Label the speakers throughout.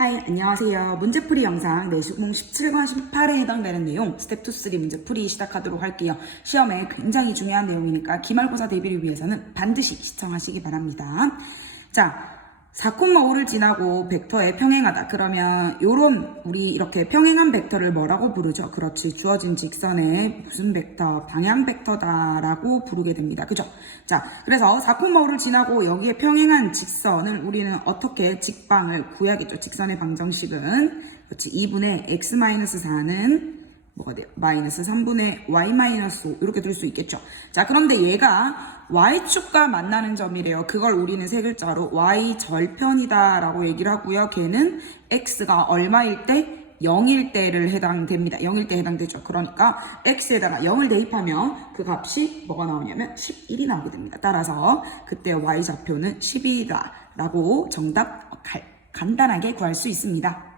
Speaker 1: 하이 안녕하세요. 문제풀이 영상 내수공 17과 18에 해당되는 내용 스텝 2, 3 문제풀이 시작하도록 할게요. 시험에 굉장히 중요한 내용이니까 기말고사 대비를 위해서는 반드시 시청하시기 바랍니다. 자 4,5를 지나고 벡터에 평행하다. 그러면 요런 우리 이렇게 평행한 벡터를 뭐라고 부르죠? 그렇지. 주어진 직선에 무슨 벡터? 방향 벡터다라고 부르게 됩니다. 그죠? 자 그래서 4,5를 지나고 여기에 평행한 직선을 우리는 어떻게 직방을 구해야겠죠? 직선의 방정식은. 그렇지. 2분의 x-4는 뭐가 돼요? 마이너스 3분의 y 마이너스 5 이렇게 들수 있겠죠. 자 그런데 얘가 y축과 만나는 점이래요. 그걸 우리는 세 글자로 y 절편이다 라고 얘기를 하고요. 걔는 x가 얼마일 때 0일 때를 해당됩니다. 0일 때 해당되죠. 그러니까 x에다가 0을 대입하면 그 값이 뭐가 나오냐면 11이 나오게 됩니다. 따라서 그때 y 좌표는 10이다 라고 정답 갈- 간단하게 구할 수 있습니다.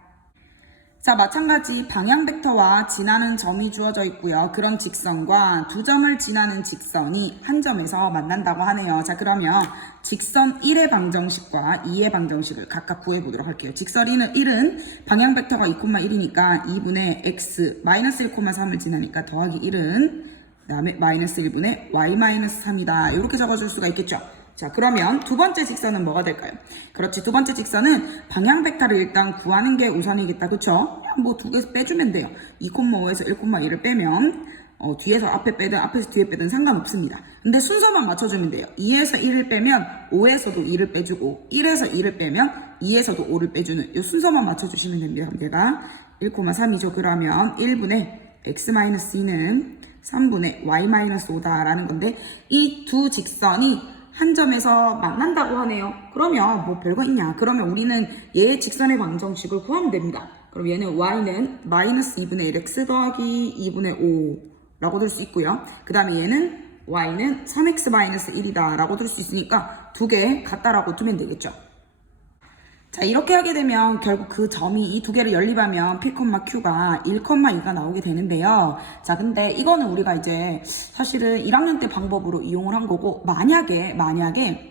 Speaker 1: 자, 마찬가지 방향 벡터와 지나는 점이 주어져 있고요. 그런 직선과 두 점을 지나는 직선이 한 점에서 만난다고 하네요. 자, 그러면 직선 1의 방정식과 2의 방정식을 각각 구해보도록 할게요. 직선 1은, 1은 방향 벡터가 2,1이니까 2분의 x 마이너스 1,3을 지나니까 더하기 1은 그다음에 마이너스 1분의 y 마이너스 3이다. 이렇게 적어줄 수가 있겠죠. 자, 그러면 두 번째 직선은 뭐가 될까요? 그렇지, 두 번째 직선은 방향 벡터를 일단 구하는 게 우선이겠다. 그쵸? 뭐 두 개 빼주면 돼요. 2,5에서 1,1을 빼면, 어, 뒤에서 앞에 빼든 앞에서 뒤에 빼든 상관없습니다. 근데 순서만 맞춰주면 돼요. 2에서 1을 빼면 5에서도 2를 빼주고, 1에서 2를 빼면 2에서도 5를 빼주는 이 순서만 맞춰주시면 됩니다. 제가 1,3이죠. 그러면 1분의 x-2는 3분의 y-5다라는 건데, 이 두 직선이 한 점에서 만난다고 하네요. 그러면 뭐 별거 있냐? 그러면 우리는 얘의 직선의 방정식을 구하면 됩니다. 그럼 얘는 y는 마이너스 2분의 1x 더하기 2분의 5라고 들 수 있고요. 그 다음에 얘는 y는 3x 마이너스 1이다 라고 들 수 있으니까 두 개 같다라고 두면 되겠죠. 자 이렇게 하게 되면 결국 그 점이 이 두 개를 연립하면 P, Q가 1,2가 나오게 되는데요. 자 근데 이거는 우리가 이제 사실은 1학년 때 방법으로 이용을 한 거고 만약에 만약에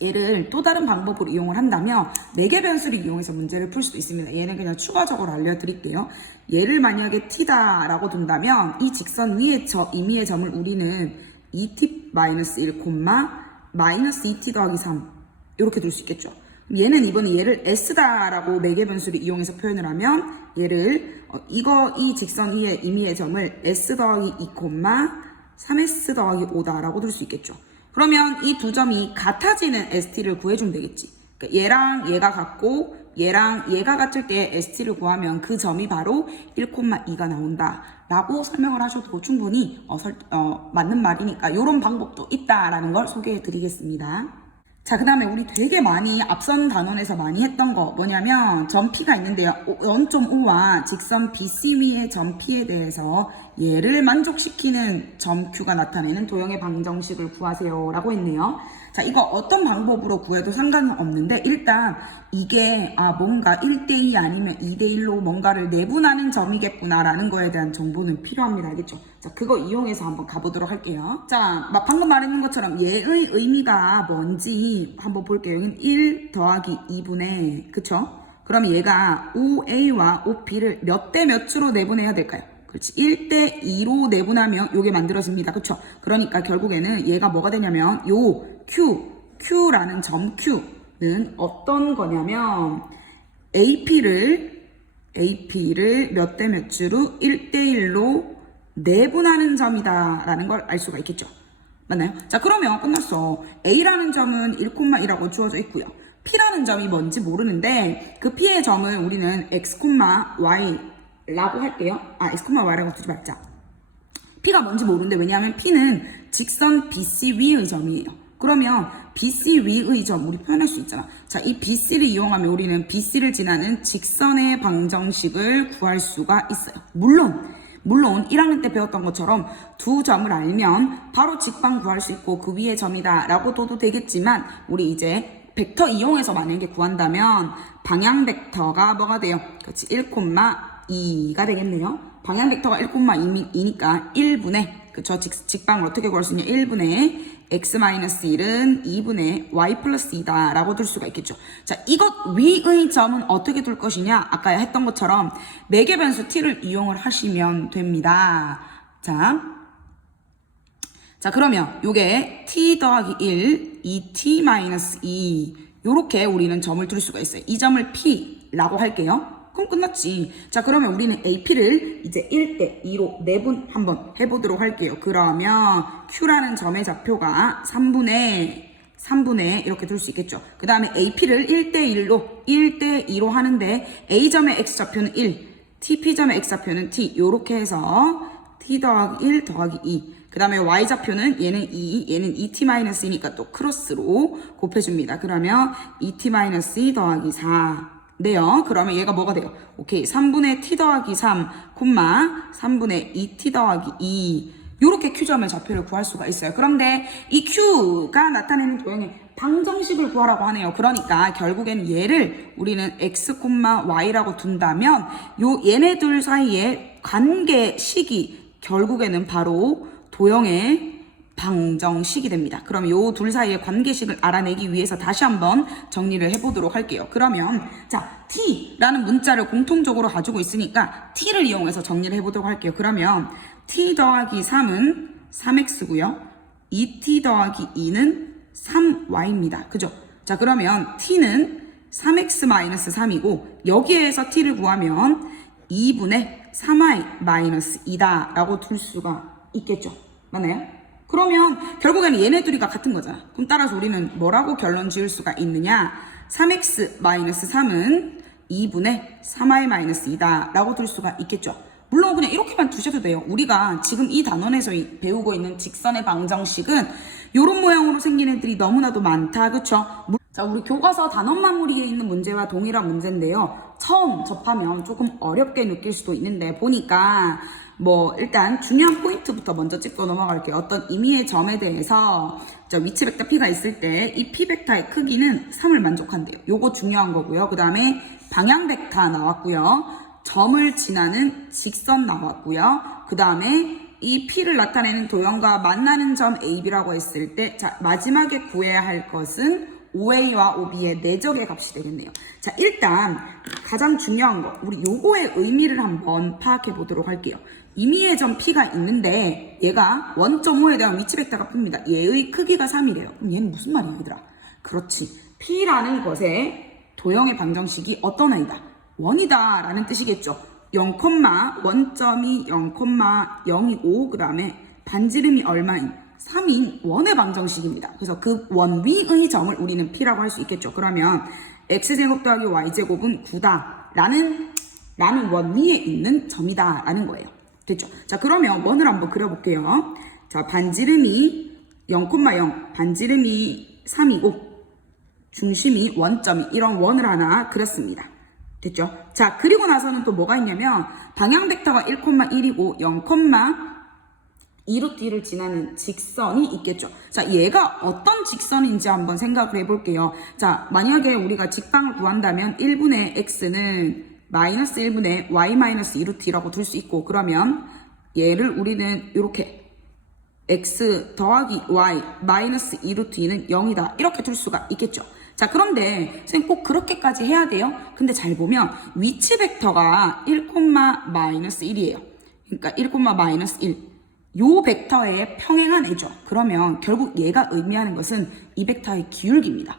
Speaker 1: 얘를 또 다른 방법으로 이용을 한다면 4개 변수를 이용해서 문제를 풀 수도 있습니다. 얘는 그냥 추가적으로 알려드릴게요. 얘를 만약에 t다 라고 둔다면 이 직선 위의 저 임의의 점을 우리는 2t-1, 마이너스 2t 더하기 3 이렇게 둘 수 있겠죠. 얘는 이번에 얘를 s다라고 매개 변수를 이용해서 표현을 하면 얘를 어, 이거 이 직선 위의 임의의 점을 s 더하기 2, 3s 더하기 5다라고 둘수 있겠죠. 그러면 이 두 점이 같아지는 st를 구해주면 되겠지. 그러니까 얘랑 얘가 같고 얘랑 얘가 같을 때 st를 구하면 그 점이 바로 1,2가 나온다 라고 설명을 하셔도 충분히 어, 설- 어, 맞는 말이니까 이런 방법도 있다라는 걸 소개해 드리겠습니다. 자, 그 다음에 우리 되게 많이 앞선 단원에서 많이 했던 거 뭐냐면 점 P가 있는데요. 0.5와 직선 BC 위의 점 P에 대해서 얘를 만족시키는 점 Q가 나타내는 도형의 방정식을 구하세요 라고 했네요. 자, 이거 어떤 방법으로 구해도 상관은 없는데 일단 이게 아 뭔가 1대2 아니면 2대1로 뭔가를 내분하는 점이겠구나라는 거에 대한 정보는 필요합니다. 알겠죠? 자, 그거 이용해서 한번 가보도록 할게요. 자, 막 방금 말했는 것처럼 얘의 의미가 뭔지 한번 볼게요. 여기는 1 더하기 2분의, 그쵸? 그럼 얘가 OA와 OP를 몇 대 몇으로 내분해야 될까요? 그렇지. 1대 2로 내분하면 요게 만들어집니다. 그쵸? 그러니까 결국에는 얘가 뭐가 되냐면 요 Q, Q라는 점 Q는 어떤 거냐면 AP를 AP를 몇 대 몇으로 1대 1로 내분하는 점이다 라는 걸 알 수가 있겠죠. 맞나요? 자, 그러면 끝났어. A라는 점은 1,1라고 주어져 있고요. P라는 점이 뭔지 모르는데 그 P의 점을 우리는 X, Y 라고 할게요. 아, X, Y라고 두지 말자. P가 뭔지 모르는데 왜냐하면 P는 직선 BC 위의 점이에요. 그러면 BC 위의 점 우리 표현할 수 있잖아. 자, 이 BC를 이용하면 우리는 BC를 지나는 직선의 방정식을 구할 수가 있어요. 물론 물론 1학년 때 배웠던 것처럼 두 점을 알면 바로 직방 구할 수 있고 그 위에 점이다 라고 둬도 되겠지만 우리 이제 벡터 이용해서 만약에 구한다면 방향 벡터가 뭐가 돼요? 그렇지 1,2가 되겠네요. 방향 벡터가 1,2니까 1분의 그쵸 직, 직방을 어떻게 구할 수 있냐 1분의 x-1은 2분의 y 플러스 2다 라고 둘 수가 있겠죠. 자, 이것 위의 점은 어떻게 둘 것이냐? 아까 했던 것처럼 매개 변수 t를 이용을 하시면 됩니다. 자, 자 그러면 요게 t 더하기 1, 2t 마이너스 2 요렇게 우리는 점을 둘 수가 있어요. 이 점을 p라고 할게요. 그럼 끝났지. 자 그러면 우리는 AP를 이제 1대 2로 내분 한번 해보도록 할게요. 그러면 Q라는 점의 좌표가 3분의 3분의 이렇게 둘 수 있겠죠. 그 다음에 AP를 1대1로 1대2로 하는데 A점의 X좌표는 1, TP점의 X좌표는 T 요렇게 해서 T 더하기 1 더하기 2. 그 다음에 Y좌표는 얘는 2, 얘는 2T-2니까 또 크로스로 곱해줍니다. 그러면 2T-2 더하기 4. 네요. 그러면 얘가 뭐가 돼요? 오케이. 3분의 T 더하기 3, 콤마 3분의 2T 더하기 2. 요렇게 Q점의 좌표를 구할 수가 있어요. 그런데 이 Q가 나타내는 도형의 방정식을 구하라고 하네요. 그러니까 결국에는 얘를 우리는 x, y라고 둔다면 요 얘네들 사이의 관계식이 결국에는 바로 도형의 방정식이 됩니다. 그럼 요 둘 사이의 관계식을 알아내기 위해서 다시 한번 정리를 해보도록 할게요. 그러면 자 t라는 문자를 공통적으로 가지고 있으니까 t를 이용해서 정리를 해보도록 할게요. 그러면 t 더하기 3은 3x고요. 2t 더하기 2는 3y입니다. 그죠? 자 그러면 t는 3x-3이고 여기에서 t를 구하면 2분의 3y-2다 라고 둘 수가 있겠죠. 맞나요? 그러면 결국에는 얘네 둘이가 같은 거잖아. 그럼 따라서 우리는 뭐라고 결론 지을 수가 있느냐? 3x-3은 2분의 3y-2다 라고 둘 수가 있겠죠. 물론 그냥 이렇게만 두셔도 돼요. 우리가 지금 이 단원에서 이- 배우고 있는 직선의 방정식은 이런 모양으로 생긴 애들이 너무나도 많다. 그쵸? 물- 자, 우리 교과서 단원 마무리에 있는 문제와 동일한 문제인데요. 처음 접하면 조금 어렵게 느낄 수도 있는데 보니까 뭐 일단 중요한 포인트부터 먼저 찍고 넘어갈게요. 어떤 임의의 점에 대해서 자, 위치 벡터 p가 있을 때 이 p 벡터의 크기는 3을 만족한대요. 요거 중요한 거고요. 그 다음에 방향 벡터 나왔고요. 점을 지나는 직선 나왔고요. 그 다음에 이 P를 나타내는 도형과 만나는 점 AB라고 했을 때, 자, 마지막에 구해야 할 것은 OA와 OB의 내적의 값이 되겠네요. 자, 일단 가장 중요한 거, 우리 요거의 의미를 한번 파악해 보도록 할게요. 임의의 점 P가 있는데 얘가 원점 5에 대한 위치 벡터가 P입니다. 얘의 크기가 3이래요. 그럼 얘는 무슨 말이야, 얘들아? 그렇지. P라는 것의 도형의 방정식이 어떤 아이다? 원이다 라는 뜻이겠죠. 0, 원점이 0,0이고 그 다음에 반지름이 얼마인 3인 원의 방정식입니다. 그래서 그 원 위의 점을 우리는 P라고 할 수 있겠죠. 그러면 X제곱 더하기 Y제곱은 9다 라는 라는 원 위에 있는 점이다 라는 거예요. 됐죠? 자 그러면 원을 한번 그려볼게요. 자 반지름이 0,0 반지름이 3이고 중심이 원점이 이런 원을 하나 그렸습니다. 됐죠? 자, 그리고 나서는 또 뭐가 있냐면 방향 벡터가 1,1이고 0,2루트를 지나는 직선이 있겠죠. 자, 얘가 어떤 직선인지 한번 생각을 해볼게요. 자, 만약에 우리가 직방을 구한다면 1분의 x는 마이너스 1분의 y 마이너스 2루트라고 둘 수 있고 그러면 얘를 우리는 이렇게 x 더하기 y 마이너스 2루트 2는 0이다. 이렇게 둘 수가 있겠죠. 자, 그런데 선생님 꼭 그렇게까지 해야 돼요? 근데 잘 보면 위치 벡터가 1, 마이너스 1이에요. 그러니까 1, 마이너스 1. 요 벡터에 평행한 애죠. 그러면 결국 얘가 의미하는 것은 이 벡터의 기울기입니다.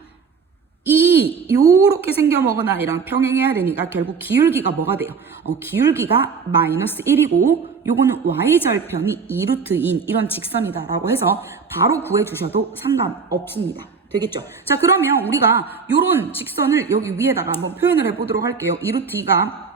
Speaker 1: 이 요렇게 생겨 먹은 아이랑 평행해야 되니까 결국 기울기가 뭐가 돼요? 어, 기울기가 마이너스 1이고 요거는 y절편이 2루트인 이런 직선이다 라고 해서 바로 구해 주셔도 상관없습니다. 되겠죠? 자 그러면 우리가 요런 직선을 여기 위에다가 한번 표현을 해보도록 할게요. 2루트2가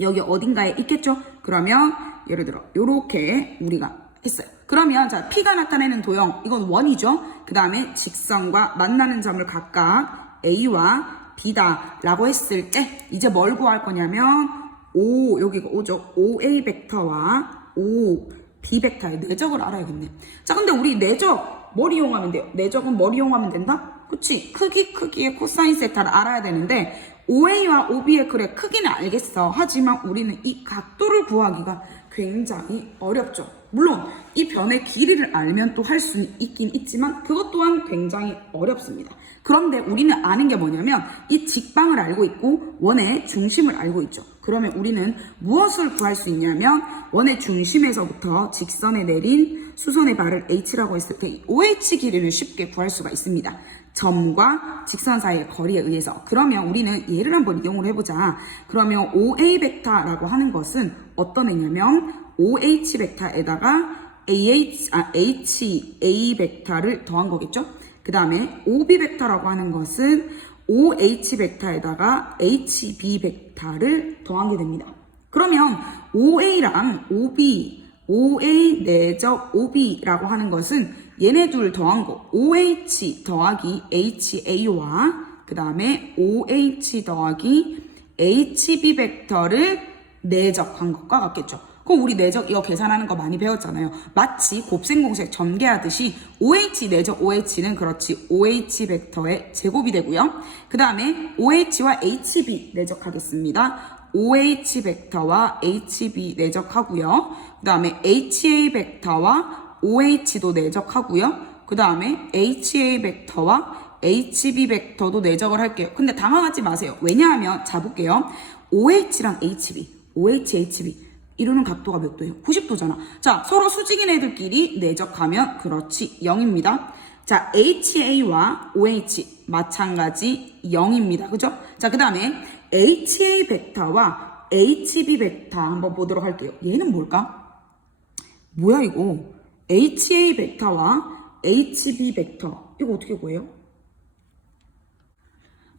Speaker 1: 여기 어딘가에 있겠죠? 그러면 예를 들어 요렇게 우리가 했어요. 그러면 자 P가 나타내는 도형 이건 원이죠. 그 다음에 직선과 만나는 점을 각각 A와 B다 라고 했을 때 이제 뭘 구할 거냐면 O 여기가 O죠. OA 벡터와 O B 벡터의 내적을 알아야겠네. 자 근데 우리 내적 뭘 이용하면 돼요? 내적은 뭘 이용하면 된다? 그치 크기 크기의 코사인 세타를 알아야 되는데 OA와 OB의 그래 크기는 알겠어. 하지만 우리는 이 각도를 구하기가 굉장히 어렵죠. 물론 이 변의 길이를 알면 또 할 수는 있긴 있지만 그것 또한 굉장히 어렵습니다. 그런데 우리는 아는 게 뭐냐면 이 직방을 알고 있고 원의 중심을 알고 있죠. 그러면 우리는 무엇을 구할 수 있냐면 원의 중심에서부터 직선에 내린 수선의 발을 h라고 했을 때이 OH 길이를 쉽게 구할 수가 있습니다. 점과 직선 사이의 거리에 의해서 그러면 우리는 얘를 한번 이용을 해보자. 그러면 OA 벡터라고 하는 것은 어떤 애냐면 OH 벡터에다가 AH, 아, HA 벡터를 더한 거겠죠? 그 다음에 OB 벡터라고 하는 것은 OH 벡터에다가 HB 벡터를 더하게 됩니다. 그러면 OA랑 OB, OA 내적 OB라고 하는 것은 얘네 둘 더한 거 OH 더하기 HA와 그 다음에 OH 더하기 HB 벡터를 내적한 것과 같겠죠. 그럼 우리 내적 이거 계산하는 거 많이 배웠잖아요. 마치 곱셈 공식 전개하듯이 OH 내적 OH는 그렇지 OH 벡터의 제곱이 되고요. 그 다음에 OH와 HB 내적하겠습니다. OH 벡터와 HB 내적하고요. 그 다음에 HA 벡터와 OH도 내적하고요. 그 다음에 HA 벡터와 HB 벡터도 내적을 할게요. 근데 당황하지 마세요. 왜냐하면 자 볼게요. OH랑 HB, OH, HB 이루는 각도가 몇 도예요? 90도잖아. 자, 서로 수직인 애들끼리 내적하면 그렇지 0입니다. 자, HA와 OH 마찬가지 0입니다. 그죠? 자, 그 다음에 HA 벡터와 HB 벡터 한번 보도록 할게요. 얘는 뭘까? 뭐야 이거? HA 벡터와 HB 벡터 이거 어떻게 구해요?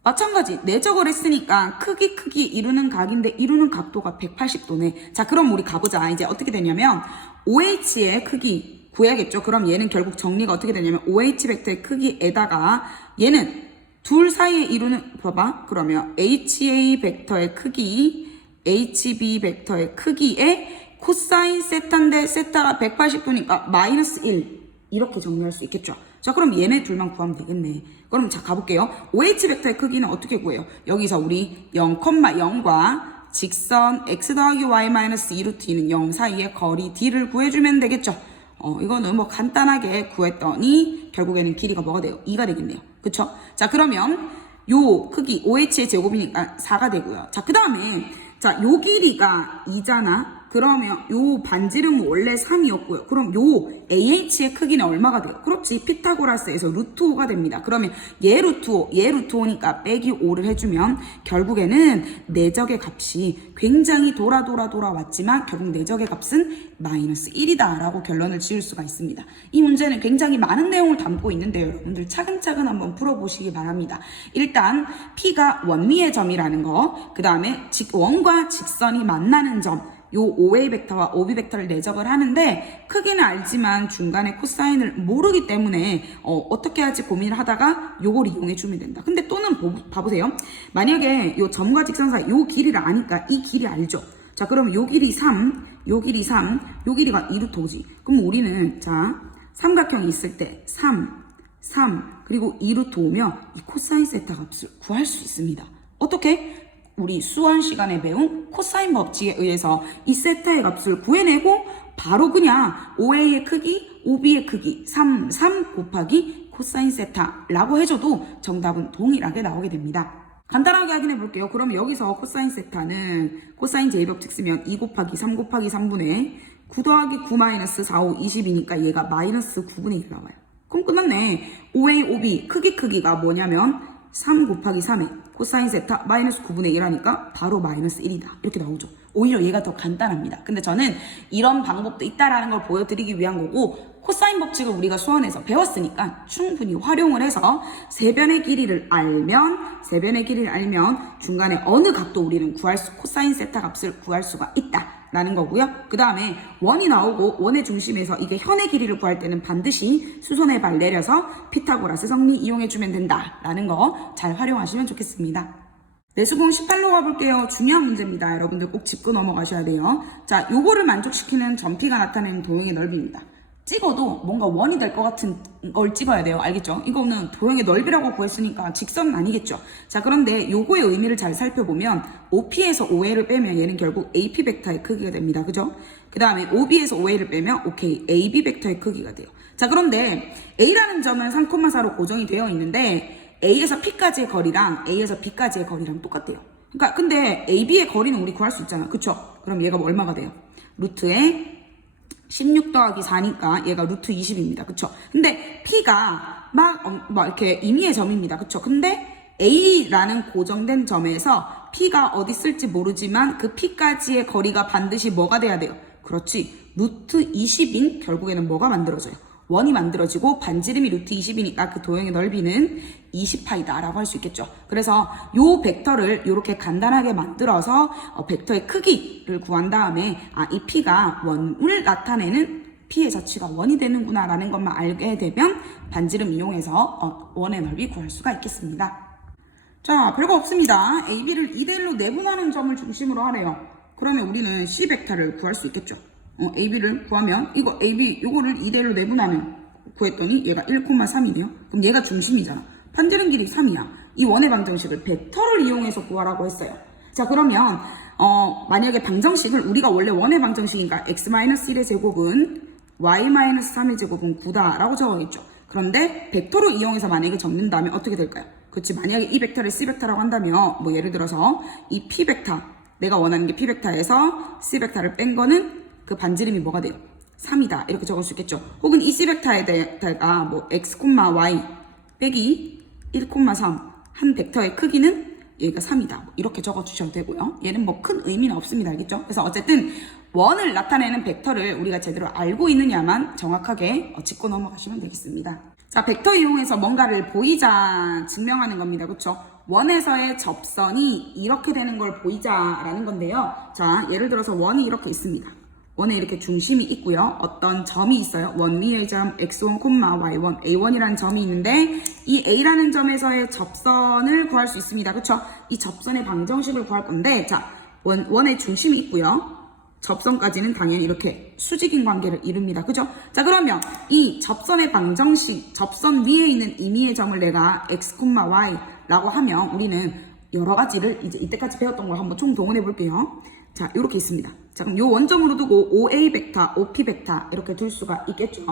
Speaker 1: 마찬가지 내적을 했으니까 크기 크기 이루는 각인데 이루는 각도가 180도네. 자 그럼 우리 가보자. 이제 어떻게 되냐면 OH의 크기 구해야겠죠. 그럼 얘는 결국 정리가 어떻게 되냐면 OH 벡터의 크기에다가 얘는 둘 사이에 이루는 봐봐. 그러면 HA 벡터의 크기, HB 벡터의 크기에 코사인 세타인데 세타가 180도니까 마이너스 1 이렇게 정리할 수 있겠죠. 자 그럼 얘네 둘만 구하면 되겠네. 그럼 자 가볼게요. OH 벡터의 크기는 어떻게 구해요? 여기서 우리 0,0과 직선 x 더하기 y 마이너스 2루트 2는 0 사이의 거리 d를 구해주면 되겠죠. 어 이거는 뭐 간단하게 구했더니 결국에는 길이가 뭐가 돼요? 2가 되겠네요. 그쵸? 자 그러면 요 크기 OH의 제곱이니까 4가 되고요. 자 그 다음에 자 요 길이가 2잖아. 그러면 요 반지름은 원래 3이었고요. 그럼 요 AH의 크기는 얼마가 돼요? 그렇지. 피타고라스에서 루트 5가 됩니다. 그러면 얘 루트 5, 얘 루트 5니까 빼기 5를 해주면 결국에는 내적의 값이 굉장히 돌아 돌아 돌아왔지만 결국 내적의 값은 마이너스 1이다 라고 결론을 지을 수가 있습니다. 이 문제는 굉장히 많은 내용을 담고 있는데요. 여러분들 차근차근 한번 풀어보시기 바랍니다. 일단 P가 원미의 점이라는 거, 그 다음에 원과 직선이 만나는 점, 요 OA 벡터와 OB 벡터를 내적을 하는데 크기는 알지만 중간에 코사인을 모르기 때문에 어, 떻게 할지 고민을 하다가 요걸 이용해 주면 된다. 근데 또는 보, 봐보세요. 만약에 요 점과 직선 사이 요 길이를 아니까 이 길이 알죠. 자 그러면 요 길이 3, 요 길이 3, 요 길이가 2루트 5지. 그럼 우리는 자 삼각형이 있을 때 3, 3 그리고 2루트 5면 이 코사인 세타 값을 구할 수 있습니다. 어떻게? 우리 수원 시간에 배운 코사인 법칙에 의해서 이 세타의 값을 구해내고 바로 그냥 OA의 크기, OB의 크기 3, 3 곱하기 코사인 세타라고 해줘도 정답은 동일하게 나오게 됩니다. 간단하게 확인해 볼게요. 그럼 여기서 코사인 세타는 코사인 제이법칙 쓰면 2 곱하기 3 곱하기 3분의 9 더하기 9 마이너스 4, 5, 20이니까 얘가 마이너스 9분의 1 나와요. 그럼 끝났네. OA, OB 크기 크기가 뭐냐면 3 곱하기 3에 코사인 세타 마이너스 9분의 1 하니까 바로 마이너스 1이다. 이렇게 나오죠. 오히려 얘가 더 간단합니다. 근데 저는 이런 방법도 있다라는 걸 보여드리기 위한 거고 코사인 법칙을 우리가 수원에서 배웠으니까 충분히 활용을 해서 세변의 길이를 알면 세변의 길이를 알면 중간에 어느 각도 우리는 구할 수 코사인 세타 값을 구할 수가 있다. 라는 거고요. 그 다음에 원이 나오고 원의 중심에서 이게 현의 길이를 구할 때는 반드시 수선의 발 내려서 피타고라스 성리 이용해주면 된다 라는 거 잘 활용하시면 좋겠습니다. 내수공 18로 가볼게요. 중요한 문제입니다. 여러분들 꼭 짚고 넘어가셔야 돼요. 자, 요거를 만족시키는 점피가 나타내는 도형의 넓이입니다. 찍어도 뭔가 원이 될 것 같은 걸 찍어야 돼요. 알겠죠? 이거는 도형의 넓이라고 구했으니까 직선은 아니겠죠. 자, 그런데 요거의 의미를 잘 살펴보면 OP에서 OA를 빼면 얘는 결국 AP 벡터의 크기가 됩니다. 그죠? 그 다음에 OB에서 OA를 빼면 오케이 AB 벡터의 크기가 돼요. 자, 그런데 A라는 점은 3,4로 고정이 되어 있는데 A에서 P까지의 거리랑 A에서 B까지의 거리랑 똑같대요. 그러니까 근데 AB의 거리는 우리 구할 수 있잖아. 그쵸? 그럼 얘가 얼마가 돼요? 루트에 16 더하기 4니까 얘가 루트 20입니다. 그쵸? 근데 P가 막, 어, 막 이렇게 임의의 점입니다. 그쵸? 근데 A라는 고정된 점에서 P가 어디 쓸지 모르지만 그 P까지의 거리가 반드시 뭐가 돼야 돼요? 그렇지. 루트 20인 결국에는 뭐가 만들어져요? 원이 만들어지고 반지름이 루트 20이니까 그 도형의 넓이는 20파이다 라고 할 수 있겠죠. 그래서 요 벡터를 이렇게 간단하게 만들어서 어, 벡터의 크기를 구한 다음에 아, 이 P가 원을 나타내는 P의 자취가 원이 되는구나 라는 것만 알게 되면 반지름 이용해서 어, 원의 넓이 구할 수가 있겠습니다. 자, 별거 없습니다. AB를 2대1로 내분하는 점을 중심으로 하래요. 그러면 우리는 C 벡터를 구할 수 있겠죠. 어, AB를 구하면 이거 AB 요거를 2대1로 내분하면 구했더니 얘가 1,3이네요. 그럼 얘가 중심이잖아. 반지름 길이 3이야. 이 원의 방정식을 벡터를 이용해서 구하라고 했어요. 자, 그러면 어, 만약에 방정식을 우리가 원래 원의 방정식이니까 x-1의 제곱은 y-3의 제곱은 9다라고 적어야겠죠. 그런데 벡터로 이용해서 만약에 적는다면 어떻게 될까요? 그렇지 만약에 이 벡터를 C 벡터라고 한다면 뭐 예를 들어서 이 P 벡터 내가 원하는 게 P 벡터에서 C 벡터를 뺀 거는 그 반지름이 뭐가 돼요? 3이다 이렇게 적을 수 있겠죠. 혹은 이 C 벡터에다가 뭐 x, y 빼기 1,3 한 벡터의 크기는 얘가 3이다. 뭐 이렇게 적어 주셔도 되고요. 얘는 뭐 큰 의미는 없습니다. 알겠죠? 그래서 어쨌든 원을 나타내는 벡터를 우리가 제대로 알고 있느냐만 정확하게 어, 짚고 넘어가시면 되겠습니다. 자, 벡터 이용해서 뭔가를 보이자 증명하는 겁니다. 그렇죠? 원에서의 접선이 이렇게 되는 걸 보이자라는 건데요. 자, 예를 들어서 원이 이렇게 있습니다. 원에 이렇게 중심이 있고요. 어떤 점이 있어요. 원 위의 점 x1, y1, a1이라는 점이 있는데 이 a라는 점에서의 접선을 구할 수 있습니다. 그렇죠? 이 접선의 방정식을 구할 건데 자, 원, 원의 중심이 있고요. 접선까지는 당연히 이렇게 수직인 관계를 이룹니다. 그죠? 자, 그러면 이 접선의 방정식, 접선 위에 있는 임의의 점을 내가 x, y라고 하면 우리는 여러 가지를 이제 이때까지 배웠던 걸 한번 총 동원해 볼게요. 자, 이렇게 있습니다. 자, 그럼 요 원점으로 두고 OA 벡터, OP 벡터 이렇게 둘 수가 있겠죠.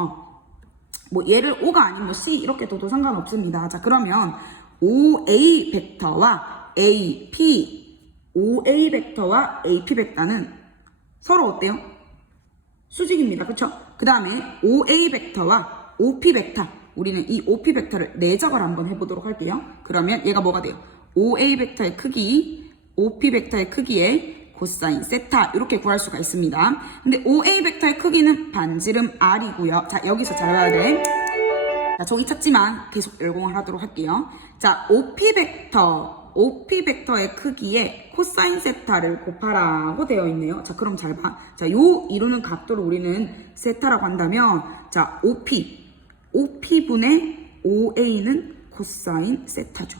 Speaker 1: 뭐 얘를 O가 뭐 C 이렇게 둬도 상관없습니다. 자, 그러면 OA 벡터와 AP, OA 벡터와 AP 벡터는 서로 어때요? 수직입니다. 그쵸? 그 다음에 OA 벡터와 OP 벡터 우리는 이 OP 벡터를 내적을 한번 해보도록 할게요. 그러면 얘가 뭐가 돼요? OA 벡터의 크기, OP 벡터의 크기에 코사인 세타 이렇게 구할 수가 있습니다. 근데 OA 벡터의 크기는 반지름 R이고요. 자 여기서 잘 봐야 돼. 자 종이 찾지만 계속 열공을 하도록 할게요. 자 OP 벡터 OP 벡터의 크기에 코사인 세타를 곱하라고 되어 있네요. 자 그럼 잘 봐. 자요 이루는 각도를 우리는 세타라고 한다면 자 OP OP분의 OA는 코사인 세타죠.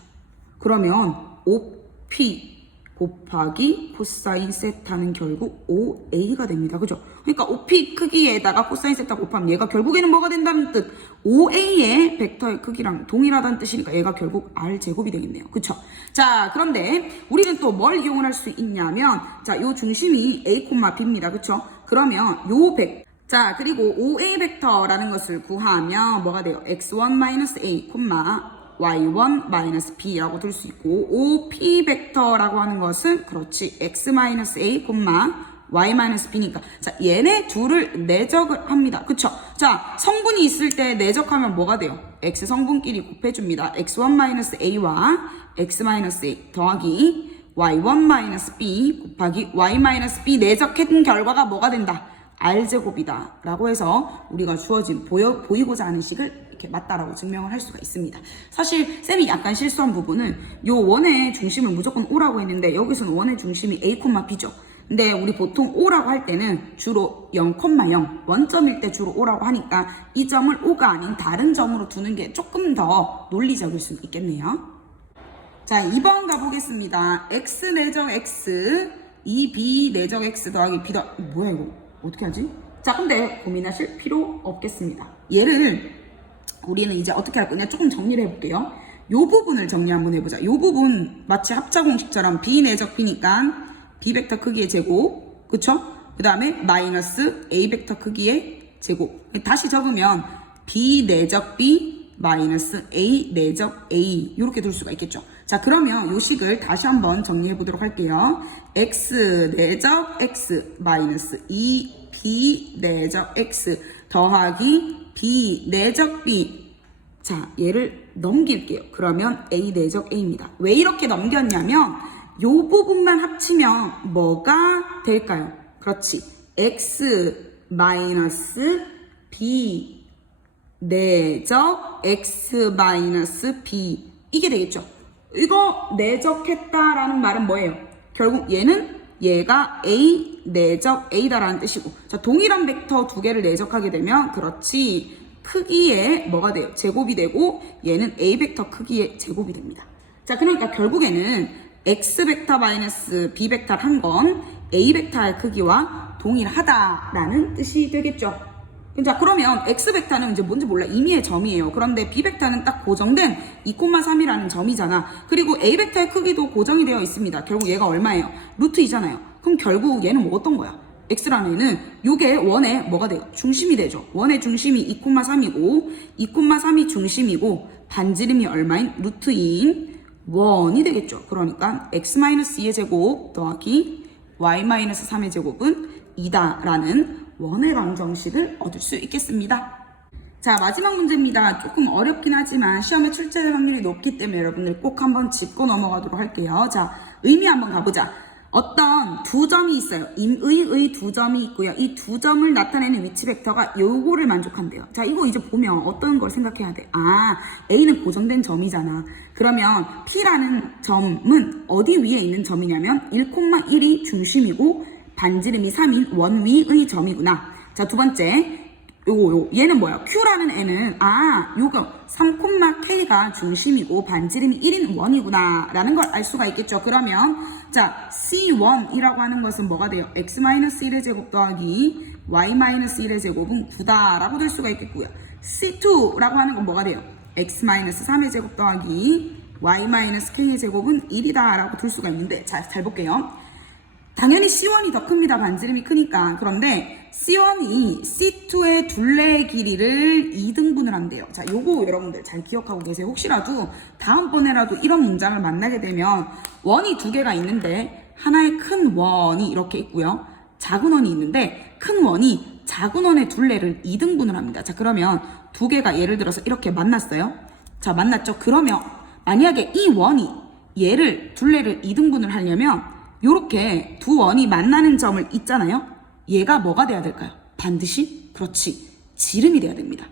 Speaker 1: 그러면 OP 곱하기 코사인 세타는 결국 OA가 됩니다. 그죠? 그러니까 OP 크기에다가 코사인 세타 곱하면 얘가 결국에는 뭐가 된다는 뜻? OA의 벡터의 크기랑 동일하다는 뜻이니까 얘가 결국 R제곱이 되겠네요. 그쵸? 자, 그런데 우리는 또 뭘 이용을 할 수 있냐면 자, 요 중심이 A, B입니다. 그쵸? 그러면 요 벡, 자, 그리고 OA 벡터라는 것을 구하면 뭐가 돼요? x1-a, y1 b라고 둘 수 있고 OP 벡터라고 하는 것은 그렇지 x a, y b니까 자 얘네 둘을 내적을 합니다. 그쵸? 자 성분이 있을 때 내적하면 뭐가 돼요? x 성분끼리 곱해줍니다. x1 a와 x a 더하기 y1 b 곱하기 y b 내적한 결과가 뭐가 된다? r제곱이다 라고 해서 우리가 주어진 보여, 보이고자 하는 식을 이렇게 맞다라고 증명을 할 수가 있습니다. 사실 쌤이 약간 실수한 부분은 요 원의 중심을 무조건 O라고 했는데 여기서는 원의 중심이 A, B죠. 근데 우리 보통 O라고 할 때는 주로 0,0 원점일 때 주로 O라고 하니까 이 점을 O가 아닌 다른 점으로 두는 게 조금 더 논리적일 수 있겠네요. 자, 2번 가보겠습니다. x 내적 x, 2b 내적 x 더하기 b 더, 뭐야 이거? 어떻게 하지? 자, 근데 고민하실 필요 없겠습니다. 얘를 우리는 이제 어떻게 할 거냐 조금 정리를 해볼게요. 요 부분을 정리 한번 해보자. 요 부분 마치 합자 공식처럼 b 내적 b니까 b 벡터 크기의 제곱, 그쵸? 그 다음에 마이너스 a 벡터 크기의 제곱. 다시 적으면 b 내적 b 마이너스 a 내적 a 이렇게 둘 수가 있겠죠. 자 그러면 요 식을 다시 한번 정리해 보도록 할게요. x 내적 x 마이너스 2b 내적 x 더하기 b 내적 b 자, 얘를 넘길게요. 그러면 A 내적 A입니다. 왜 이렇게 넘겼냐면, 요 부분만 합치면 뭐가 될까요? 그렇지. X 마이너스 B 내적 X 마이너스 B. 이게 되겠죠. 이거 내적했다라는 말은 뭐예요? 결국 얘는 얘가 A 내적 A다라는 뜻이고 자 동일한 벡터 두 개를 내적하게 되면 그렇지 크기의 뭐가 돼요? 제곱이 되고 얘는 A 벡터 크기의 제곱이 됩니다. 자 그러니까 결국에는 X 벡터 마이너스 B 벡터를 한건 A 벡터의 크기와 동일하다라는 뜻이 되겠죠. 자 그러면 x 벡터는 이제 뭔지 몰라 임의의 점이에요. 그런데 b 벡터는 딱 고정된 2,3이라는 점이잖아. 그리고 a 벡터의 크기도 고정이 되어 있습니다. 결국 얘가 얼마예요? 루트 2잖아요. 그럼 결국 얘는 뭐 어떤 거야? x라는 얘는 요게 원의 뭐가 돼요? 중심이 되죠. 원의 중심이 2,3이고 2,3이 중심이고 반지름이 얼마인? 루트 2인 원이 되겠죠. 그러니까 x-2의 제곱 더하기 y-3의 제곱은 2다라는 원의 방정식을 얻을 수 있겠습니다. 자, 마지막 문제입니다. 조금 어렵긴 하지만 시험에 출제될 확률이 높기 때문에 여러분들 꼭 한번 짚고 넘어가도록 할게요. 자, 의미 한번 가보자. 어떤 두 점이 있어요. 임의의 두 점이 있고요. 이 두 점을 나타내는 위치 벡터가 요거를 만족한대요. 자, 이거 이제 보면 어떤 걸 생각해야 돼? 아, A는 고정된 점이잖아. 그러면 P라는 점은 어디 위에 있는 점이냐면 1,1이 중심이고 반지름이 3인 원 위의 점이구나. 자, 두 번째. 요거, 요, 얘는 뭐야? Q라는 애는, 아, 요거, 3,K가 중심이고, 반지름이 1인 원이구나. 라는 걸 알 수가 있겠죠. 그러면, 자, C1이라고 하는 것은 뭐가 돼요? X-1의 제곱 더하기 Y-1의 제곱은 9다. 라고 될 수가 있겠고요. C2라고 하는 건 뭐가 돼요? X-3의 제곱 더하기 Y-K의 제곱은 1이다. 라고 둘 수가 있는데, 자, 잘 볼게요. 당연히 C1이 더 큽니다. 반지름이 크니까. 그런데 C1이 C2의 둘레의 길이를 2등분을 한대요. 자, 요거 여러분들 잘 기억하고 계세요. 혹시라도 다음번에라도 이런 문장을 만나게 되면 원이 두 개가 있는데 하나의 큰 원이 이렇게 있고요. 작은 원이 있는데 큰 원이 작은 원의 둘레를 2등분을 합니다. 자, 그러면 두 개가 예를 들어서 이렇게 만났어요. 자, 만났죠? 그러면 만약에 이 원이 얘를 둘레를 2등분을 하려면 요렇게 두 원이 만나는 점을 있잖아요. 얘가 뭐가 돼야 될까요? 반드시 그렇지 지름이 돼야 됩니다.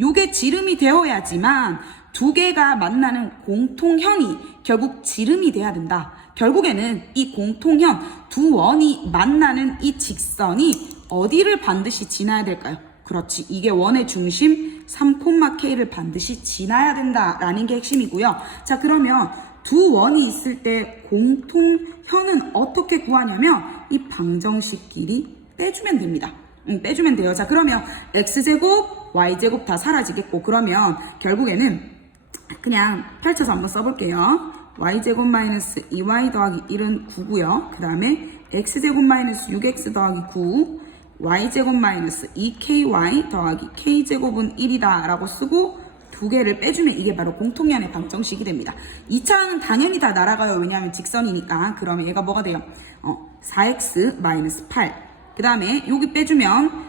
Speaker 1: 요게 지름이 되어야지만 두 개가 만나는 공통현이 결국 지름이 돼야 된다. 결국에는 이 공통현 두 원이 만나는 이 직선이 어디를 반드시 지나야 될까요? 그렇지. 이게 원의 중심 3,K를 반드시 지나야 된다라는 게 핵심이고요. 자, 그러면 두 원이 있을 때 공통현은 어떻게 구하냐면 이 방정식끼리 빼주면 됩니다. 응, 빼주면 돼요. 자, 그러면 x제곱, y제곱 다 사라지겠고 그러면 결국에는 그냥 펼쳐서 한번 써볼게요. y제곱 마이너스 2y 더하기 1은 9고요. 그 다음에 x제곱 마이너스 6x 더하기 9 y제곱 마이너스 2ky 더하기 k제곱은 1이다 라고 쓰고 두 개를 빼주면 이게 바로 공통연의 방정식이 됩니다. 2차는 당연히 다 날아가요. 왜냐하면 직선이니까. 그러면 얘가 뭐가 돼요? 어, 4x 마이너스 8. 그 다음에 여기 빼주면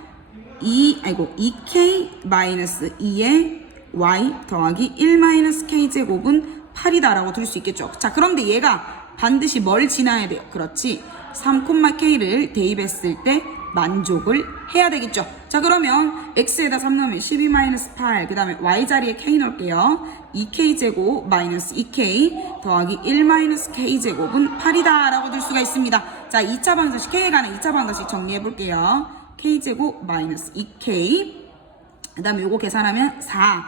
Speaker 1: 2, 아이고, 2k 마이너스 2의 y 더하기 1 마이너스 k 제곱은 8이다라고 들 수 있겠죠. 자, 그런데 얘가 반드시 뭘 지나야 돼요? 그렇지. 3,k를 대입했을 때 만족을 해야 되겠죠. 자, 그러면 x에다 3 넣으면 12-8, 그 다음에 y 자리에 k 넣을게요. 2k제곱 마이너스 2k 더하기 1-k제곱은 8이다 라고 들 수가 있습니다. 자, 2차 방정식, k에 관한 2차 방정식 정리해 볼게요. k제곱 마이너스 2k 그 다음에 요거 계산하면 4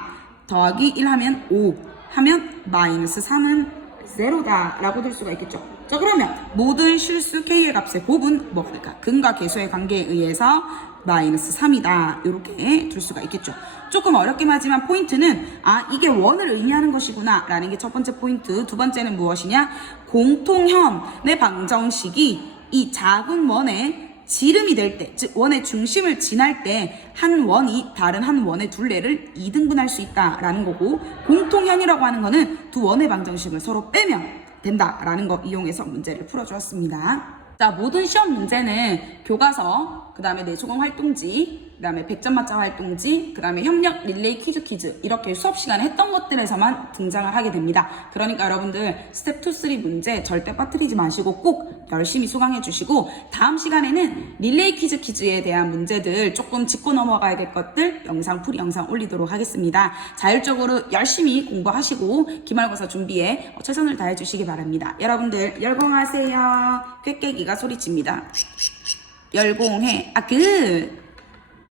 Speaker 1: 더하기 1 하면 5 하면 마이너스 3은 0다 라고 될 수가 있겠죠. 자 그러면 모든 실수 K의 값의 곱은 뭐일까? 근과 계수의 관계에 의해서 마이너스 3이다. 이렇게 둘 수가 있겠죠. 조금 어렵긴 하지만 포인트는 아 이게 원을 의미하는 것이구나 라는 게 첫 번째 포인트. 두 번째는 무엇이냐? 공통현의 방정식이 이 작은 원의 지름이 될 때, 즉 원의 중심을 지날 때 한 원이 다른 한 원의 둘레를 2등분할 수 있다라는 거고 공통현이라고 하는 거는 두 원의 방정식을 서로 빼면 된다라는 거 이용해서 문제를 풀어주었습니다. 자, 모든 시험 문제는 교과서, 그 다음에 내수공 활동지, 그 다음에 100점 맞자 활동지, 그 다음에 협력 릴레이 퀴즈 퀴즈 이렇게 수업 시간에 했던 것들에서만 등장을 하게 됩니다. 그러니까 여러분들 스텝 2, 3 문제 절대 빠뜨리지 마시고 꼭 열심히 수강해 주시고 다음 시간에는 릴레이 퀴즈 퀴즈에 대한 문제들 조금 짚고 넘어가야 될 것들 영상 풀이 영상 올리도록 하겠습니다. 자율적으로 열심히 공부하시고 기말고사 준비에 최선을 다해 주시기 바랍니다. 여러분들 열공하세요. 꾀깨기 가 소리칩니다. 열공해. 아, 그